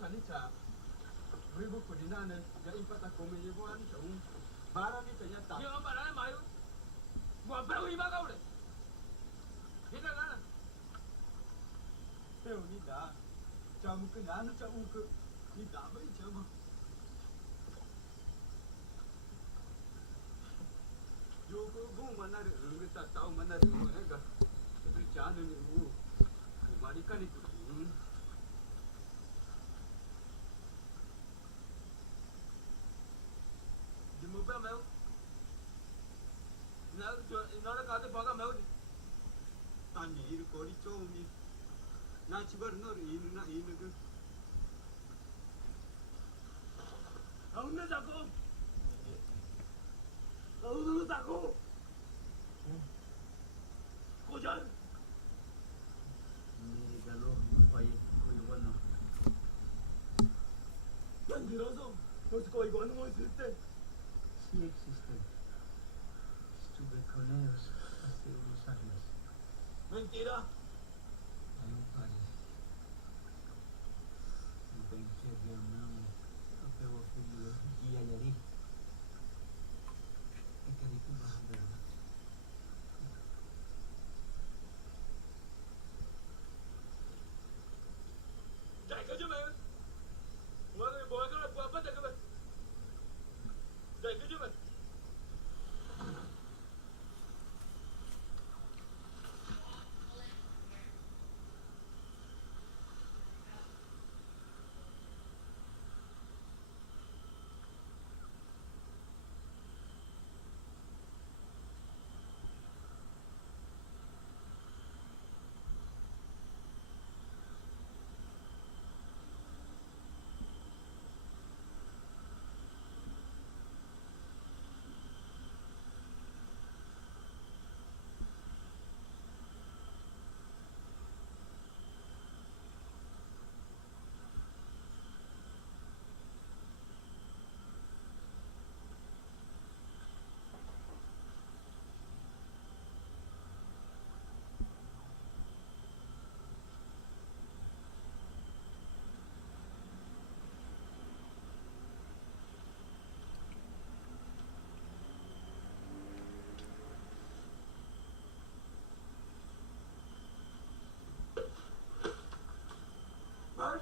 kanisa ribu kudinane ya ipata kome yebo ani chau bara ni kanya ta yo bara ne mayu mo pero iba ka ule kita kana teo ni da chamu ke nanu chamu ke ni da bai chamu yo ko bu mana de ta tau mana de ne ga tu cha ne u mari kani tu Move out. Now, not a car, the bug of out. And you call it to me. Natural, not in a good. How does that go? How does that go? Go, John. Nigalo, why you want to? Yandiroso, what's going on with sister? Sí existen. Estuve con ellos hace unos años. Mentira. Hay un país. Y pensé que no pero y añadí. Y que dijo más verdad. Dạy cái chứ mày. Mọi người bồi cái là qua bắt được các bạn. Dạy cái chứ mày.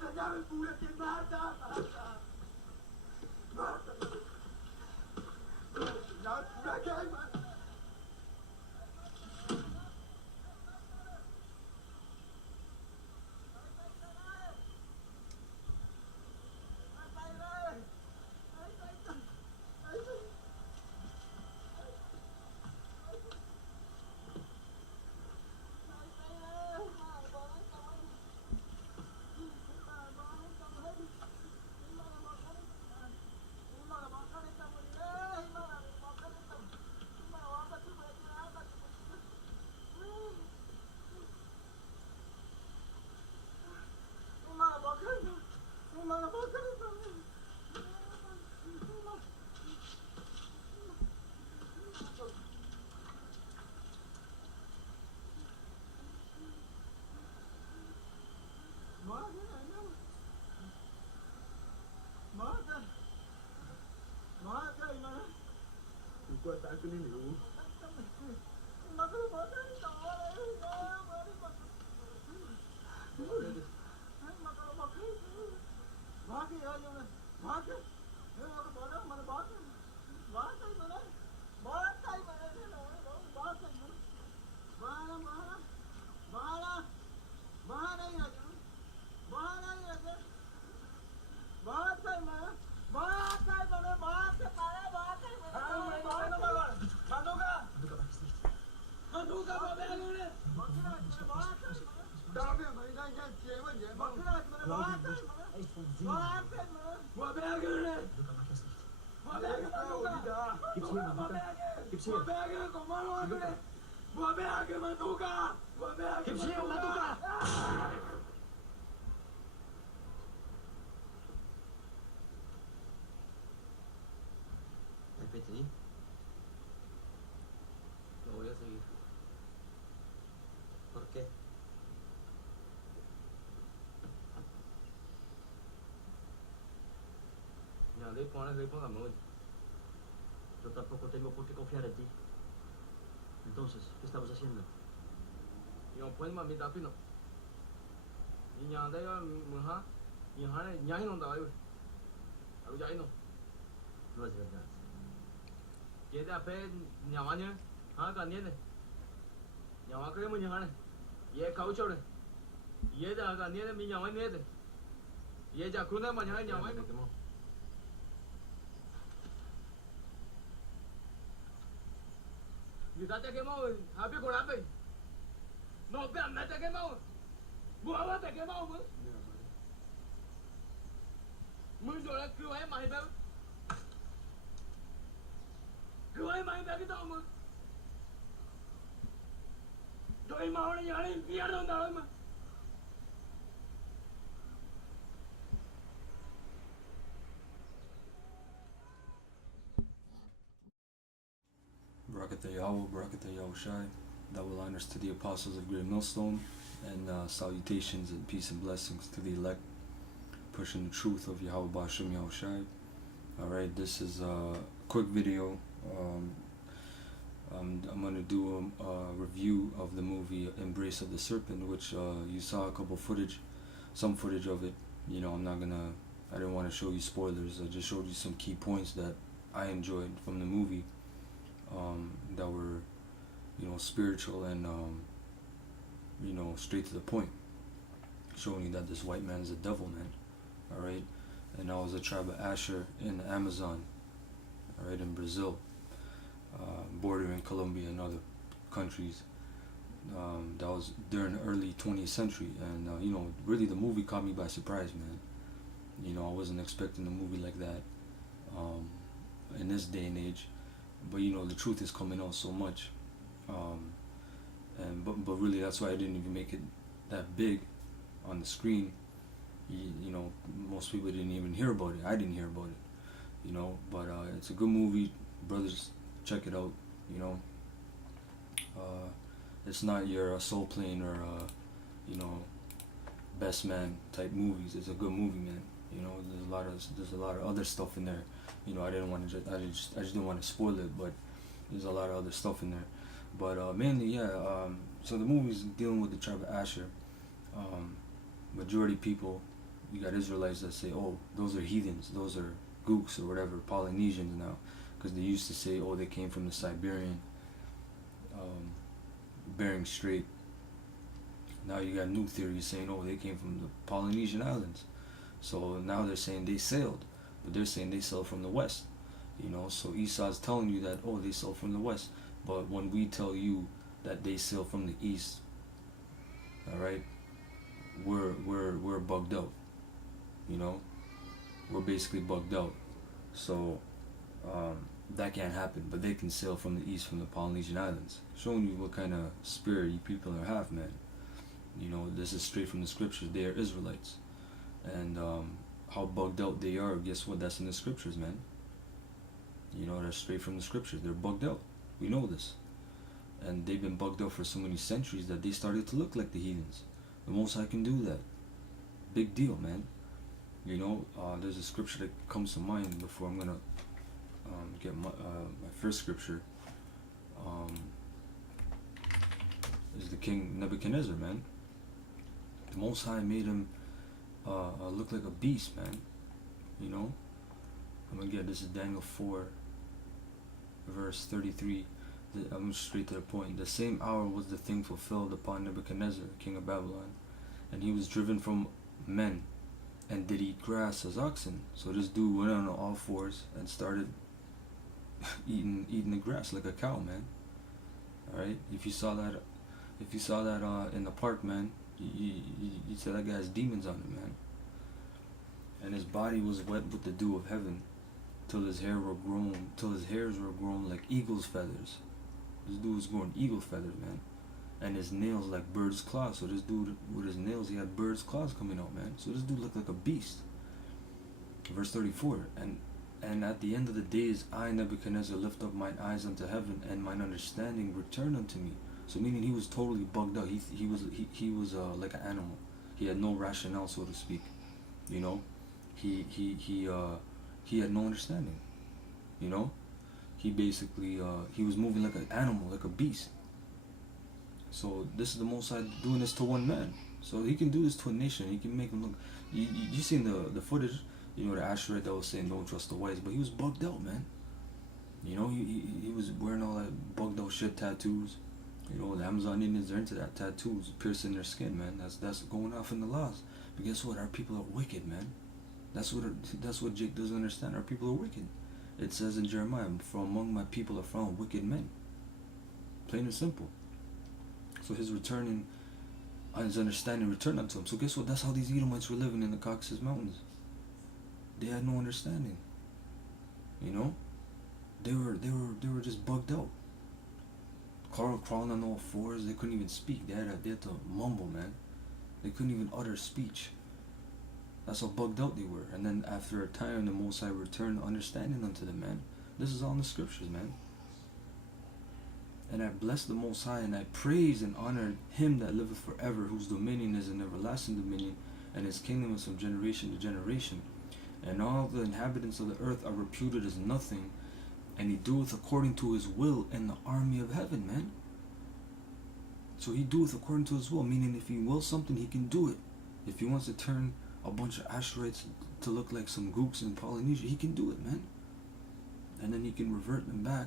Andiamo pure che Marta! Marta! No, pure che Marta! Qua ta cứ đi ngủ. Nó cứ bỏ cái đó đấy, bỏ đi mà. Mà nó bỏ cái ơi nhưng mà bỏ cái. Nếu mà bỏ đó mà nó bỏ cái. Bỏ cái mà đấy. Bỏ cái mà đấy thế nào nó bỏ cái mà. Bỏ nó. Bỏ đây là chứ. Bỏ đây là chứ. Bỏ cái mà. Bỏ cái mà nó bỏ cái mà nó bỏ cái mà. Manuka babe agune. Dabe mai dai ya chema ye. Makra mana babe agune. Babe agune. Babe agune komano agune. Babe agune manuka. Babe agune manuka. Repetí. Lo voy a seguir. ¿Por qué? cảm ơn. Yo tampoco tengo por qué confiar en ti. Entonces, ¿qué estabas haciendo? Yo pues mami tapi no. Ni nhà đây ha. Ni ha này nhai nó đợi. Ở dậy nó. No es verdad. Jadi apa nyawanya? Ha kan ni. Nyawa ke mun yang ne. Ye kau chore. Ye da kan ni mi nyawa ni de. Ye ja kuna ma nyawa ni. Người ta cái mau, hả biết cô làm gì? Nó biết anh ta cái mau, bùa quá cái mau mới. Mới rồi là cứu em mày bé, cứu em mày bé cái tao mà. Rồi mau đi nhà đi, kia đâu đâu mà. Barakatah Yahweh, Barakatah Yahushai, double honors to the apostles of Great Millstone, and salutations and peace and blessings to the elect, pushing the truth of Yahweh Ba'ashem Yahushai. Alright, this is a quick video. I'm going to do a review of the movie Embrace of the Serpent, which you saw some footage of it. You know, I didn't want to show you spoilers. I just showed you some key points that I enjoyed from the movie. That were, you know, spiritual and, you know, straight to the point, showing you that this white man is a devil, man. Alright, and that was the tribe of Asher in the Amazon, alright, in Brazil, bordering Colombia and other countries. That was during the early 20th century, and you know, really the movie caught me by surprise, man. You know, I wasn't expecting a movie like that in this day and age. But you know, the truth is coming out so much, but really that's why I didn't even make it that big on the screen. You know, most people didn't even hear about it. I didn't hear about it, you know. But it's a good movie, brothers. Check it out. You know, it's not your Soul Plane or you know, Best Man type movies. It's a good movie, man. You know, there's a lot of other stuff in there. You know, I just didn't want to spoil it, but there's a lot of other stuff in there. But mainly, yeah. So the movie's dealing with the tribe of Asher. Majority people, you got Israelites that say, oh, those are heathens, those are gooks or whatever, Polynesians now, because they used to say, oh, they came from the Siberian, Bering Strait. Now you got new theories saying, oh, they came from the Polynesian islands. So now they're saying they sailed, but they're saying they sailed from the west. You know, so Esau's telling you that, oh, they sailed from the west. But when we tell you that they sail from the east, all right, we're bugged out. You know, we're basically bugged out. So that can't happen. But they can sail from the east, from the Polynesian islands, showing you what kind of spirit you people have, man. You know, this is straight from the scriptures. They are Israelites. And how bugged out they are, guess what? That's in the scriptures, man. You know, that's straight from the scriptures. They're bugged out. We know this. And they've been bugged out for so many centuries that they started to look like the heathens. The Most High can do that. Big deal, man. You know, there's a scripture that comes to mind before I'm going to get my first scripture. Is the king Nebuchadnezzar, man. The Most High made him look like a beast, man. You know, I'm gonna get this is Daniel 4 verse 33. I'm straight to the point. The same hour was the thing fulfilled upon Nebuchadnezzar, king of Babylon, and he was driven from men and did eat grass as oxen. So this dude went on all fours and started eating the grass like a cow, man. All right, if you saw that in the park, man, you'd say that guy has demons on him, man. And his body was wet with the dew of heaven, till his hairs were grown like eagle's feathers. This dude was growing eagle feathers, man. And his nails like bird's claws. So this dude, with his nails, he had bird's claws coming out, man. So this dude looked like a beast. Verse 34, and at the end of the days, I, Nebuchadnezzar, lift up mine eyes unto heaven, and mine understanding returned unto me. So meaning he was totally bugged out. He was like an animal. He had no rationale, so to speak. You know, he he had no understanding. You know, he basically he was moving like an animal, like a beast. So this is the Most High doing this to one man. So he can do this to a nation. He can make them look. You seen the footage? You know, the Asherite that was saying don't trust the whites, but he was bugged out, man. You know, he was wearing all that bugged out shit, tattoos. You know, the Amazon Indians are into that, tattoos, piercing their skin, man. That's going off in the laws. But guess what? Our people are wicked, man. That's what Jake doesn't understand. Our people are wicked. It says in Jeremiah, "For among my people are found wicked men." Plain and simple. So his understanding returned unto him. So guess what? That's how these Edomites were living in the Caucasus Mountains. They had no understanding. You know, they were just bugged out. Crawling on all fours. They couldn't even speak. They had to mumble, man. They couldn't even utter speech. That's how bugged out they were. And then after a time, the Most High returned understanding unto them, man. This is all in the scriptures, man. And I bless the Most High, and I praise and honor him that liveth forever, whose dominion is an everlasting dominion, and his kingdom is from generation to generation. And all the inhabitants of the earth are reputed as nothing, and he doeth according to his will in the army of heaven, man. So he doeth according to his will, meaning if he wills something, he can do it. If he wants to turn a bunch of Asherites to look like some gooks in Polynesia, he can do it, man. And then he can revert them back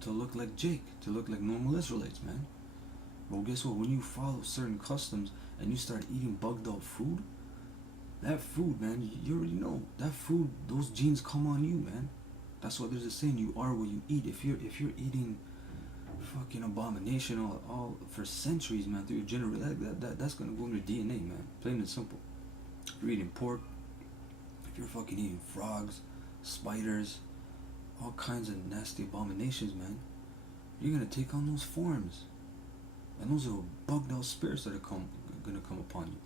to look like Jake, to look like normal Israelites, man. Well, guess what? When you follow certain customs and you start eating bugged out food, that food, man, you already know. That food, those genes come on you, man. That's why there's a saying, you are what you eat. If you're eating fucking abomination all for centuries, man, through your generation, that's gonna go in your DNA, man. Plain and simple. If you're eating pork, if you're fucking eating frogs, spiders, all kinds of nasty abominations, man, you're gonna take on those forms. And those are bugged out spirits that are gonna come upon you.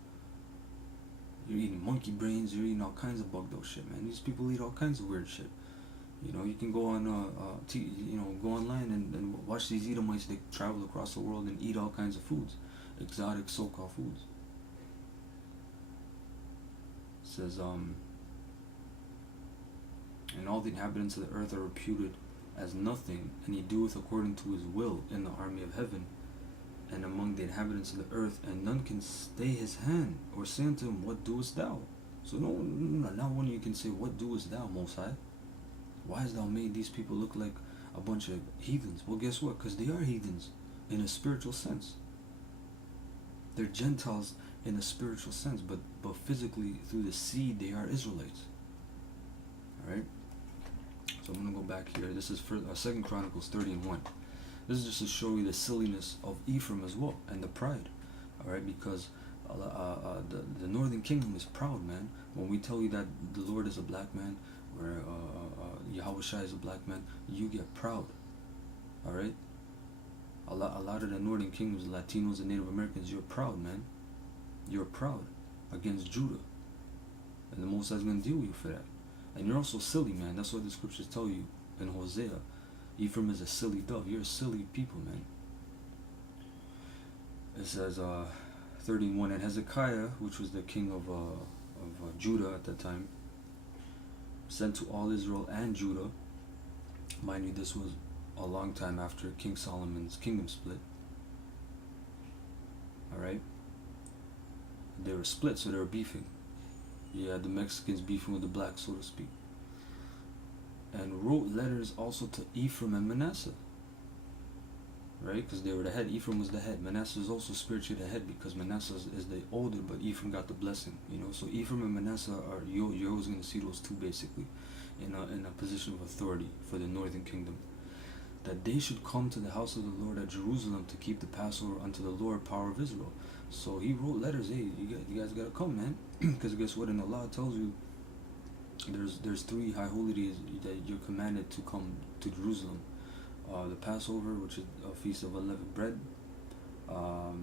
You're eating monkey brains, you're eating all kinds of bugged out shit, man. These people eat all kinds of weird shit. You know, you can go on, go online and watch these Edomites. They travel across the world and eat all kinds of foods, exotic so-called foods. It says, and all the inhabitants of the earth are reputed as nothing, and he doeth according to his will in the army of heaven, and among the inhabitants of the earth, and none can stay his hand, or say unto him, what doest thou? So not one of you can say, what doest thou, Most High? Why hast thou made these people look like a bunch of heathens? Well, guess what? Because they are heathens in a spiritual sense. They're Gentiles in a spiritual sense, but physically, through the seed, they are Israelites. Alright? So I'm going to go back here. This is for 2 Chronicles 30:1. This is just to show you the silliness of Ephraim as well, and the pride. Alright? Because the northern kingdom is proud, man. When we tell you that the Lord is a black man, or Yahweh Shai is a black man, you get proud. Alright? A lot of the northern kingdoms, Latinos and Native Americans, you're proud, man. You're proud against Judah. And the Most High is going to deal with you for that. And you're also silly, man. That's what the scriptures tell you in Hosea. Ephraim is a silly dove. You're a silly people, man. It says, 31, and Hezekiah, which was the king of Judah at that time, sent to all Israel and Judah. Mind you, this was a long time after King Solomon's kingdom split. Alright? They were split, so they were beefing. You had the Mexicans beefing with the blacks, so to speak. And wrote letters also to Ephraim and Manasseh. Right? Because they were the head. Ephraim was the head. Manasseh is also spiritually the head, because Manasseh is the older, but Ephraim got the blessing. You know, so Ephraim and Manasseh are, you're always going to see those two basically in a position of authority for the northern kingdom. That they should come to the house of the Lord at Jerusalem to keep the Passover unto the Lord, power of Israel. So he wrote letters, hey, you guys gotta come, man. Because guess what? In the law it tells you there's 3 high holy days that you're commanded to come to Jerusalem. The Passover, which is a feast of unleavened bread. I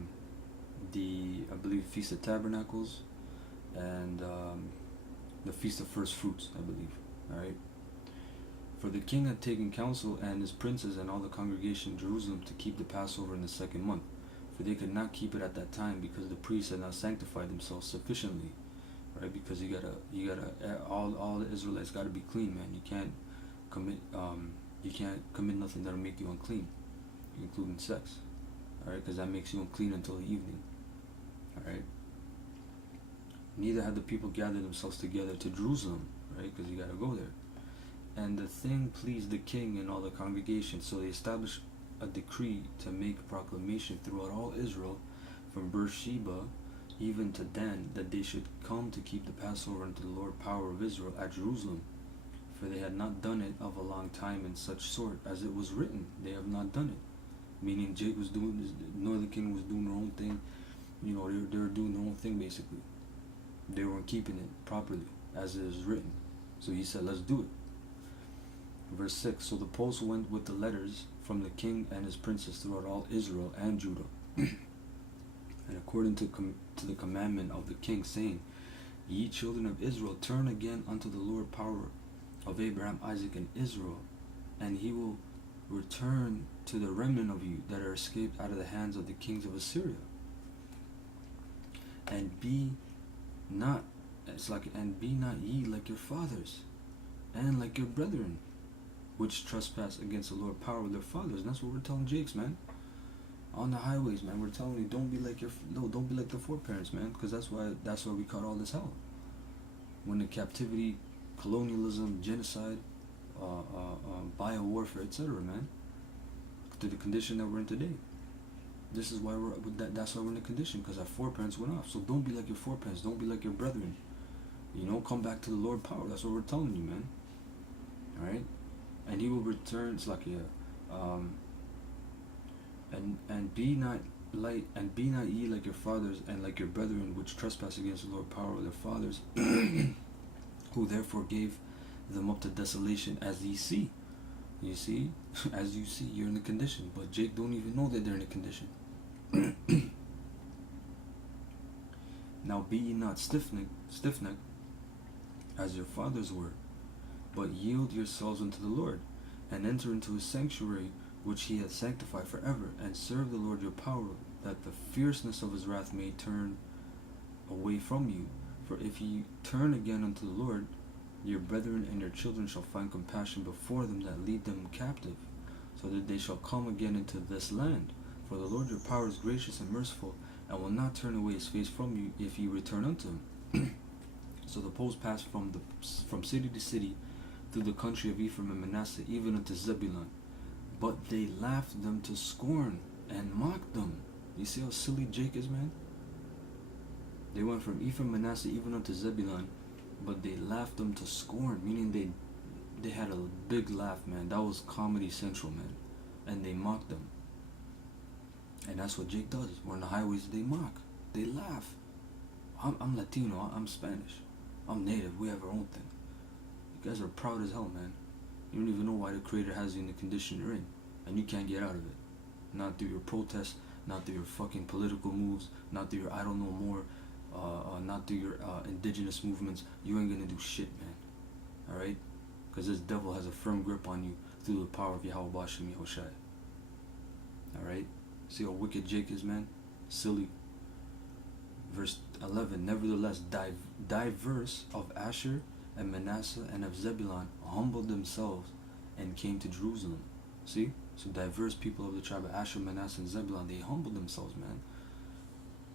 believe Feast of Tabernacles, and the Feast of First Fruits, I believe. Alright? For the king had taken counsel, and his princes and all the congregation in Jerusalem, to keep the Passover in the 2nd month. For they could not keep it at that time, because the priests had not sanctified themselves sufficiently. right? Because all the Israelites gotta be clean, man. Commit you can't commit nothing that'll make you unclean, including sex, all right? Because that makes you unclean until the evening, all right? Neither had the people gathered themselves together to Jerusalem, right? Because you gotta go there. And the thing pleased the king and all the congregation, so they established a decree to make proclamation throughout all Israel, from Beersheba even to Dan, that they should come to keep the Passover unto the Lord power of Israel at Jerusalem. For they had not done it of a long time in such sort as it was written. They have not done it. Meaning Jake was doing this, the northern kingdom was doing their own thing. You know, they were doing their own thing basically. They weren't keeping it properly as it is written. So he said, let's do it. Verse 6, so the post went with the letters from the king and his princes throughout all Israel and Judah, and according to the commandment of the king, saying, ye children of Israel, turn again unto the Lord power of Abraham, Isaac, and Israel, and he will return to the remnant of you that are escaped out of the hands of the kings of Assyria. And be not ye like your fathers, and like your brethren, which trespass against the Lord power of their fathers. And that's what we're telling Jakes, man. On the highways, man, we're telling you, don't be like the foreparents, man, because that's why we caught all this hell. When the captivity, colonialism, genocide, biowarfare, etc., man, to the condition that we're in today. This is why that's why we're in the condition, because our foreparents went off. So don't be like your foreparents. Don't be like your brethren. You know, come back to the Lord power. That's what we're telling you, man. All right. And he will return. It's like and be not ye like your fathers and like your brethren, which trespass against the Lord power of their fathers, who therefore gave them up to desolation, as ye see. You see, as you see, you're in the condition. But Jake don't even know that they're in the condition. Now be ye not stiff-necked, as your fathers were, but yield yourselves unto the Lord, and enter into his sanctuary, which he hath sanctified forever, and serve the Lord your power, that the fierceness of his wrath may turn away from you. For if ye turn again unto the Lord, your brethren and your children shall find compassion before them that lead them captive, so that they shall come again into this land. For the Lord your power is gracious and merciful, and will not turn away his face from you if ye return unto him. So the post passed from city to city through the country of Ephraim and Manasseh, even unto Zebulun. But they laughed them to scorn and mocked them. You see how silly Jake is, man? They went from Ephraim, Manasseh, even unto Zebulun, but they laughed them to scorn, meaning they had a big laugh, man. That was Comedy Central, man. And they mocked them. And that's what Jake does. We're on the highways, they mock. They laugh. I'm Latino, I'm Spanish. I'm native, we have our own thing. You guys are proud as hell, man. You don't even know why the Creator has you in the condition you're in. And you can't get out of it. Not through your protests, not through your fucking political moves, not through your I don't know more, not through your indigenous movements. You ain't gonna do shit, man. Alright? Because this devil has a firm grip on you through the power of Yahweh Bashem Yahushai. Alright? See how wicked Jake is, man? Silly. Verse 11, nevertheless, diverse of Asher and Manasseh and of Zebulun humbled themselves and came to Jerusalem. See? So diverse people of the tribe of Asher, Manasseh, and Zebulun, they humbled themselves, man.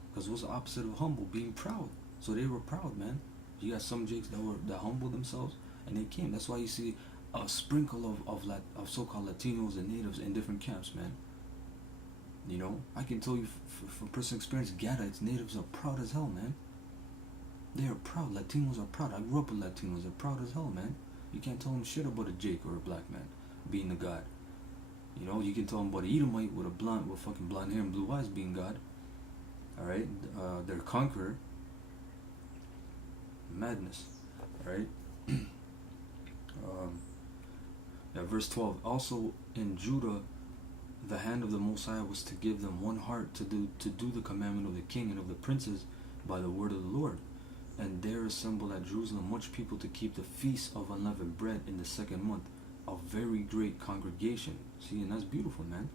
Because what's the opposite of humble? Being proud. So they were proud, man. You got some Jakes that humbled themselves and they came. That's why you see a sprinkle of so-called Latinos and natives in different camps, man. You know, I can tell you from personal experience, Gadites, natives are proud as hell, man. They are proud. Latinos are proud. I grew up with Latinos. They're proud as hell, man. You can't tell them shit about a Jake or a black man being a god. You know, you can tell them about an Edomite with fucking blonde hair and blue eyes being God. Alright? Their conqueror. Madness. Alright? Verse 12. Also in Judah, the hand of the Most High was to give them one heart to do the commandment of the king and of the princes by the word of the Lord. And there assembled at Jerusalem much people to keep the feast of unleavened bread in the second month, a very great congregation. See, and that's beautiful, man.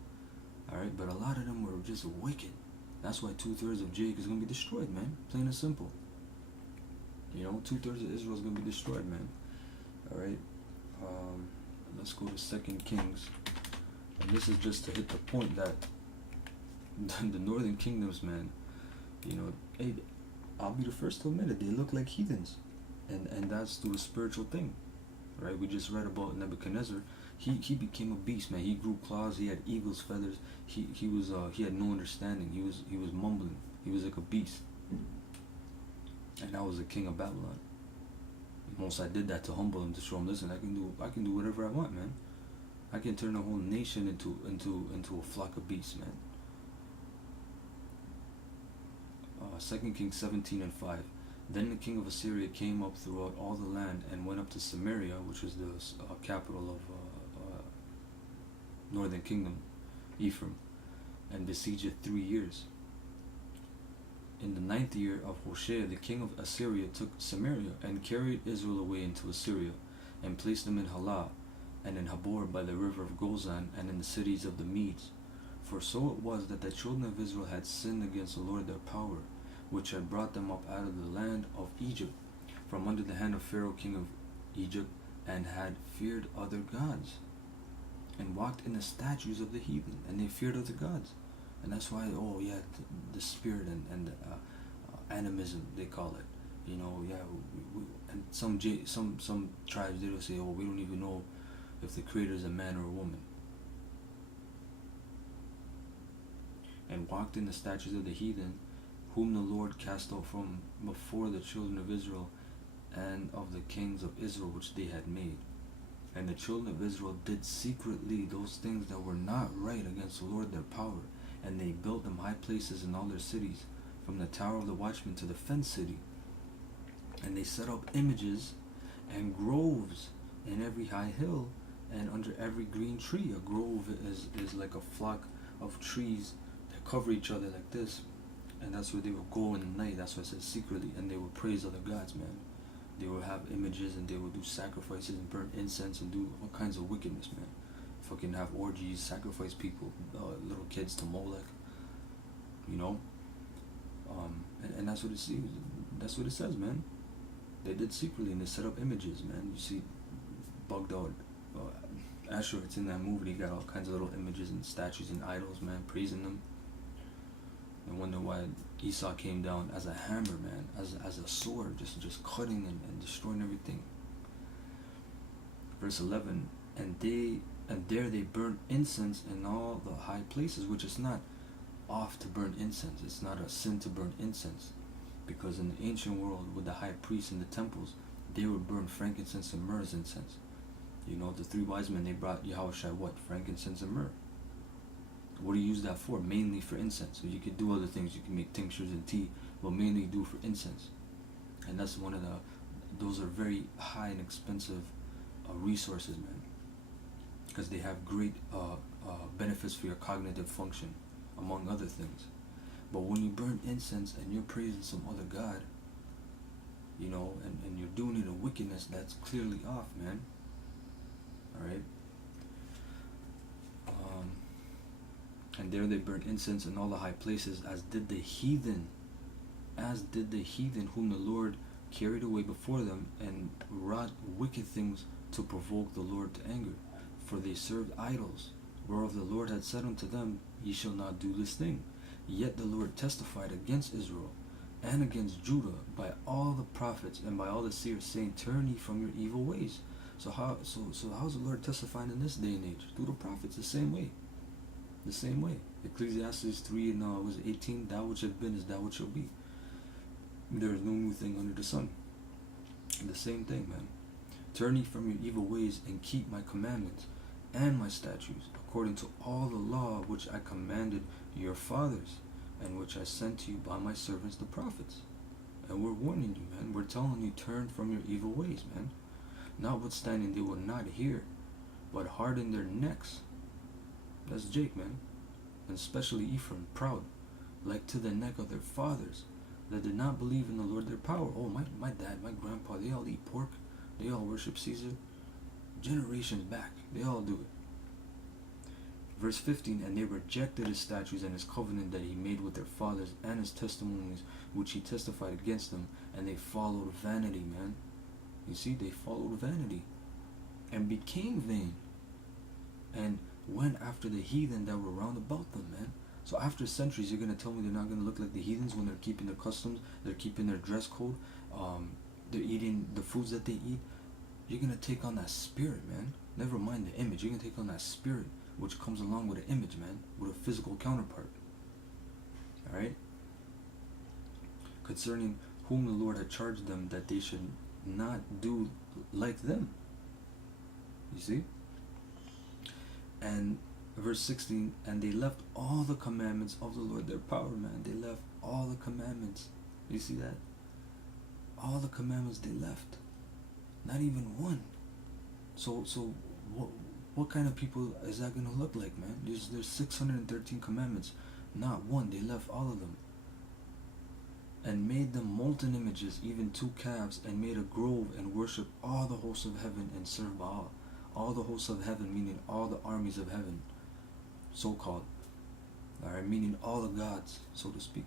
Alright, but a lot of them were just wicked. That's why 2/3 of Jake is going to be destroyed, man. Plain and simple. You know, 2/3 of Israel is going to be destroyed, man. All right. Let's go to Second Kings, and this is just to hit the point that the northern kingdoms, man. You know, hey, I'll be the first to admit it. They look like heathens, and that's through a spiritual thing, right? We just read about Nebuchadnezzar. He became a beast, man. He grew claws. He had eagle's feathers. He had no understanding. He was mumbling. He was like a beast, and that was the king of Babylon. Most I did that to humble him, to show him, listen, I can do whatever I want, man. I can turn a whole nation into a flock of beasts, man. 2 Kings 17:5. Then the king of Assyria came up throughout all the land and went up to Samaria, which was the capital of northern kingdom, Ephraim, and besieged it 3 years. In the 9th year of Hoshea, the king of Assyria took Samaria and carried Israel away into Assyria, and placed them in Halah, and in Habor by the river of Gozan, and in the cities of the Medes. For so it was that the children of Israel had sinned against the Lord their power, which had brought them up out of the land of Egypt, from under the hand of Pharaoh king of Egypt, and had feared other gods, and walked in the statues of the heathen, and they feared other gods. And that's why, the spirit and animism, they call it. You know, and some tribes, they will say, we don't even know if the creator is a man or a woman. And walked in the statues of the heathen, whom the Lord cast out from before the children of Israel, and of the kings of Israel which they had made. And the children of Israel did secretly those things that were not right against the Lord their power, and they built them high places in all their cities, from the tower of the watchman to the fenced city. And they set up images and groves in every high hill, and under every green tree. A grove is like a flock of trees that cover each other like this, and that's where they would go in the night. That's why it says secretly, and they would praise other gods, man. They would have images, and they would do sacrifices and burn incense and do all kinds of wickedness, man. Fucking have orgies, sacrifice people, little kids to Molech, you know. And that's what it says. That's what it says, man. They did secretly, and they set up images, man. You see, bugged out. Asher, it's in that movie. They got all kinds of little images and statues and idols, man, praising them. I wonder why Esau came down as a hammer, man, as a sword, just cutting and destroying everything. Verse 11, and there they burned incense in all the high places, which is not off to burn incense. It's not a sin to burn incense, because in the ancient world, with the high priests in the temples, they would burn frankincense and myrrh as incense. You know, the 3 wise men, they brought Yahushua what? Frankincense and myrrh. What do you use that for? Mainly for incense. So you could do other things. You can make tinctures and tea, but mainly do for incense. And that's one of those are very high and expensive resources, man, because they have great benefits for your cognitive function, among other things. But when you burn incense and you're praising some other god, you know, and you're doing it in wickedness, that's clearly off, man. Alright? And there they burnt incense in all the high places, as did the heathen, whom the Lord carried away before them, and wrought wicked things to provoke the Lord to anger. For they served idols, whereof the Lord had said unto them, Ye shall not do this thing. Yet the Lord testified against Israel and against Judah by all the prophets and by all the seers, saying, Turn ye from your evil ways. So how's the Lord testifying in this day and age? Through the prophets, the same way. The same way. Ecclesiastes 3 and 18, that which hath been is that which shall be. There is no new thing under the sun. The same thing, man. Turn ye from your evil ways, and keep my commandments and my statutes, according to all the law which I commanded your fathers, and which I sent to you by my servants the prophets. And we're warning you, man. We're telling you, turn from your evil ways, man. Notwithstanding, they will not hear, but harden their necks. That's Jake, man. And especially Ephraim, proud, like to the neck of their fathers, that did not believe in the Lord their power. Oh, my dad, my grandpa, they all eat pork. They all worship Caesar. Generations back, they all do it. Verse 15, and they rejected his statutes and his covenant that he made with their fathers, and his testimonies which he testified against them, and they followed vanity, man. You see, they followed vanity and became vain and went after the heathen that were round about them, man. So after centuries, you're going to tell me they're not going to look like the heathens when they're keeping their customs, they're keeping their dress code, they're eating the foods that they eat. You're going to take on that spirit, man. Never mind the image. You're going to take on that spirit which comes along with an image, man, with a physical counterpart. Alright? Concerning whom the Lord had charged them that they should not do like them. You see? And verse 16, and they left all the commandments of the Lord, their power, man. They left all the commandments. You see that? All the commandments they left. Not even one. So what kind of people is that going to look like, man? There's 613 commandments. Not one. They left all of them. And made them molten images, even 2 calves, and made a grove, and worshipped all the hosts of heaven, and served Baal. All the hosts of heaven, meaning all the armies of heaven, so-called. Alright, meaning all the gods, so to speak.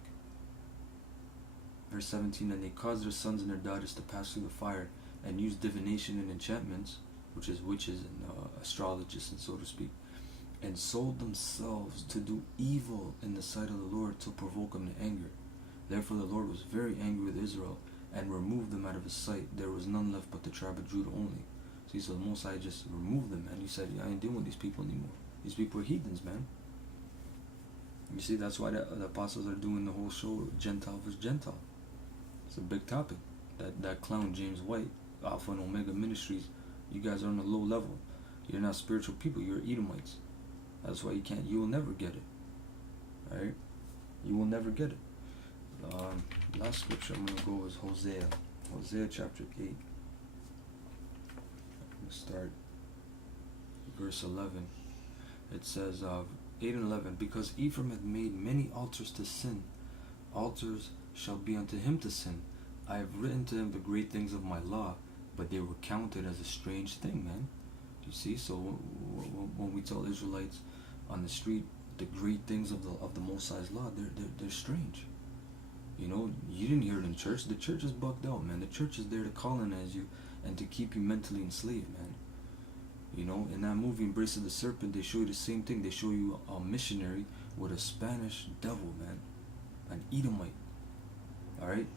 Verse 17, and they caused their sons and their daughters to pass through the fire, and used divination and enchantments, which is witches and astrologists, and so to speak, and sold themselves to do evil in the sight of the Lord, to provoke him to anger. Therefore the Lord was very angry with Israel, and removed them out of his sight. There was none left but the tribe of Judah only. See, so the Most High just removed them, and he said, I ain't dealing with these people anymore. These people are heathens, man. You see, that's why the apostles are doing the whole show, Gentile versus Gentile. It's a big topic. That clown James White, Alpha and Omega Ministries, you guys are on a low level. You're not spiritual people, you're Edomites. That's why you will never get it. Alright? You will never get it. Last scripture I'm going to go is Hosea. Hosea chapter 8. I'm going to start verse 11. It says, 8 and 11, because Ephraim hath made many altars to sin, altars shall be unto him to sin. I have written to him the great things of my law, but they were counted as a strange thing, man. You see, so when we tell Israelites on the street the great things of the Most High's law, they're strange. You know, you didn't hear it in church. The church is bugged out, man. The church is there to colonize you and to keep you mentally enslaved, man. You know, in that movie Embrace of the Serpent, they show you the same thing. They show you a missionary with a Spanish devil, man, an Edomite. All right,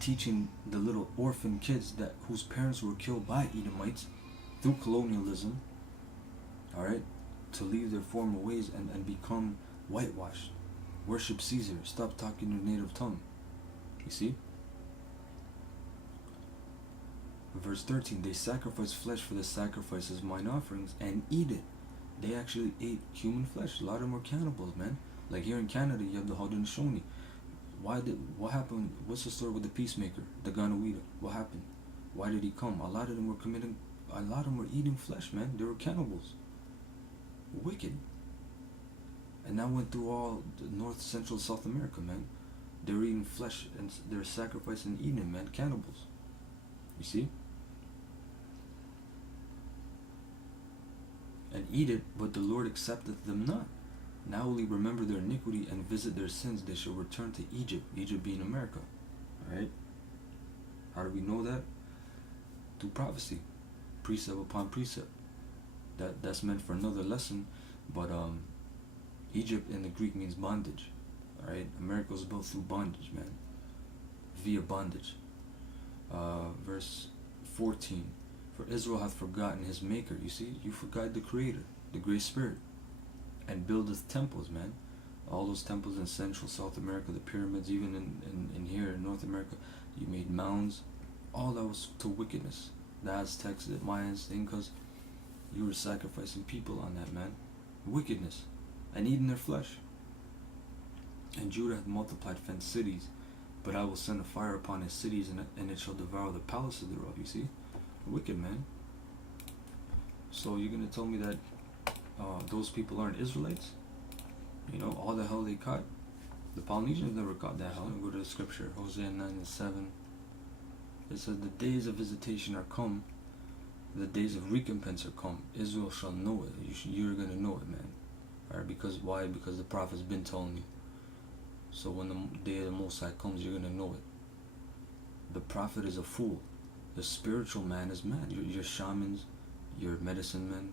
teaching the little orphan kids whose parents were killed by Edomites through colonialism. All right, to leave their former ways and become whitewashed. Worship Caesar. Stop talking your native tongue. You see? Verse 13. They sacrifice flesh for the sacrifices, mine offerings, and eat it. They actually ate human flesh. A lot of them were cannibals, man. Like here in Canada, you have the Haudenosaunee. What happened? What's the story with the peacemaker, the Ganawida? What happened? Why did he come? A lot of them were eating flesh, man. They were cannibals. Wicked. And that went through all North, Central, South America, man. They were eating flesh and they're sacrificing and eating it, man. Cannibals. You see? And eat it, but the Lord accepteth them not. Now will he remember their iniquity and visit their sins. They shall return to Egypt. Egypt being America. Alright? How do we know that? Through prophecy. Precept upon precept. That's meant for another lesson. But Egypt in the Greek means bondage. Alright? America was built through bondage, man. Via bondage. Verse 14. For Israel hath forgotten his maker. You see? You forgot the creator. The great spirit. And buildeth temples, man. All those temples in Central South America, the pyramids, even in here in North America, you made mounds. All that was to wickedness. The Aztecs, the Mayans, the Incas, you were sacrificing people on that, man. Wickedness. And eating their flesh. And Judah hath multiplied fenced cities, but I will send a fire upon his cities, and it shall devour the palaces thereof. You see? Wicked, man. So you're going to tell me that those people aren't Israelites? You know, all the hell they caught? The Polynesians never caught that hell. Go to the scripture, Hosea 9 and 7. It says, the days of visitation are come, The days of recompense are come. Israel shall know it. You're gonna know it, man. Alright, because why? Because the prophet's been telling you. So when the day of the Most High comes, you're gonna know it. The prophet is a fool. The spiritual man is mad. Your shamans, your medicine men,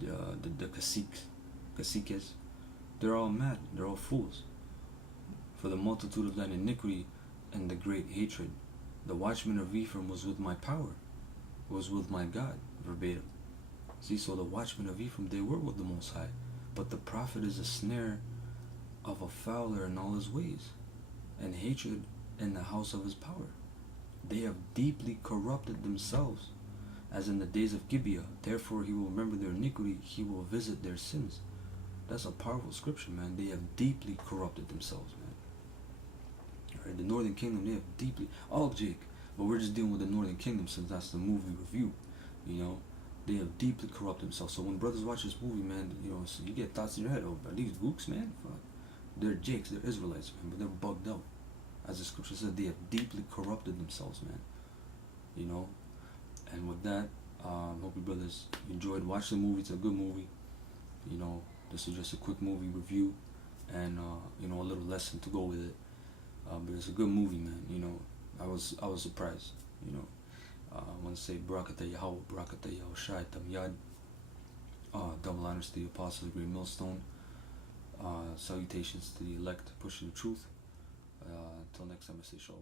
the caciques, they're all mad. They're all fools. For the multitude of thine iniquity and the great hatred, the watchman of Ephraim was with my power, was with my God, verbatim. See, so the watchmen of Ephraim, they were with the Most High, but the prophet is a snare of a fowler in all his ways, and hatred in the house of his power. They have deeply corrupted themselves, as in the days of Gibeah. Therefore he will remember their iniquity, he will visit their sins. That's a powerful scripture, man. They have deeply corrupted themselves, man. Alright, the Northern Kingdom, they have deeply... Oh, Jake, but we're just dealing with the Northern Kingdom since that's the movie review, you know. They have deeply corrupted themselves. So when brothers watch this movie, man, you know, so you get thoughts in your head, oh, are these gooks, man? Fuck. They're Jakes, they're Israelites, man, but they're bugged out. As the scripture says, they have deeply corrupted themselves, man. You know? And with that, hope you brothers enjoyed. Watch the movie, it's a good movie. You know, this is just a quick movie review and, you know, a little lesson to go with it. But it's a good movie, man, you know. I was surprised, you know. I want to say Barakatah Yahweh, Barakatah Yahweh Shai Tam Yad. Double honors to the apostles, great millstone. Salutations to the elect pushing the truth. Until next time, I say shalom.